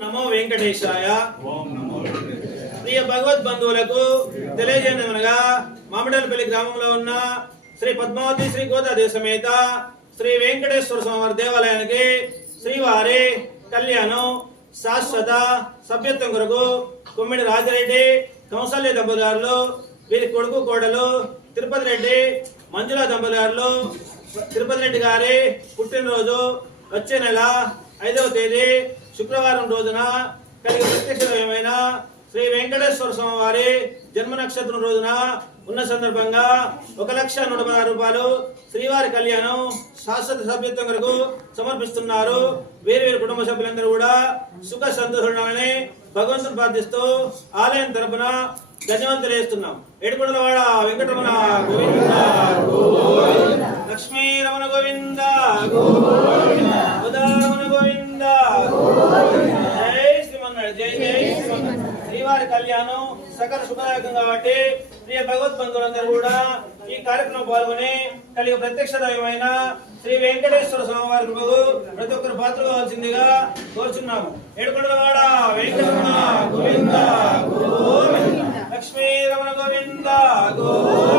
నమో వెంకటేశాయ. ప్రియ భగవద్ బంధువులకు తెలియజేయనమనగా మామిడలపల్లి గ్రామంలో ఉన్న శ్రీ పద్మావతి శ్రీ గోదాదేవి సమేత శ్రీ వెంకటేశ్వర స్వామి దేవాలయానికి శ్రీవారి కళ్యాణం శాశ్వత సభ్యత్వం కొరకు కొమ్మిడి రాజిరెడ్డి కౌసల్య దంపతులు వీరి కొడుకు కోడలు తిరుపతి రెడ్డి మంజుల దంపతులు తిరుపతి రెడ్డి గారి పుట్టినరోజు వచ్చే నెల 5వ తేదీ శుక్రవారం రోజున కలిగి ప్రత్యక్షమైన శ్రీ వెంకటేశ్వర స్వామి వారి జన్మ నక్షత్రం రోజున ఉన్న సందర్భంగా 1,116,000 రూపాయలు శ్రీవారి కళ్యాణం శాశ్వత సభ్యత్వం కొరకు సమర్పిస్తున్నారు. వేరు కుటుంబ సభ్యులందరూ కూడా సుఖ సంతోషాలని భగవంతుని ప్రార్థిస్తూ ఆలయం తరపున ధన్యవాదాలు చేస్తున్నాం. ఏడుకొండలవాడ వెంకటరమణ గోవింద గోవింద, లక్ష్మీ రమణ గోవింద గోవింద, ఉదారమణ గోవింద గోవింద. జై శ్రీమన్నారాయణ, జై జై శ్రీమన్నారాయణ. శ్రీవారి కళ్యాణం సకల శుభదాయకం కాబట్టి ప్రియ భగవద్ బంధువులందరూ కూడా ఈ కార్యక్రమం పాల్గొని కలిగి ప్రత్యక్ష దైవమైన శ్రీ వెంకటేశ్వర స్వామి వారి కృపకు ప్రతి ఒక్కరు పాత్ర కావాల్సిందిగా కోరుచున్నాము. ఏడుకొండలవాడ వెంకటరమణ గోవింద గోవింద, లక్ష్మీ రమణ గోవింద గోవింద.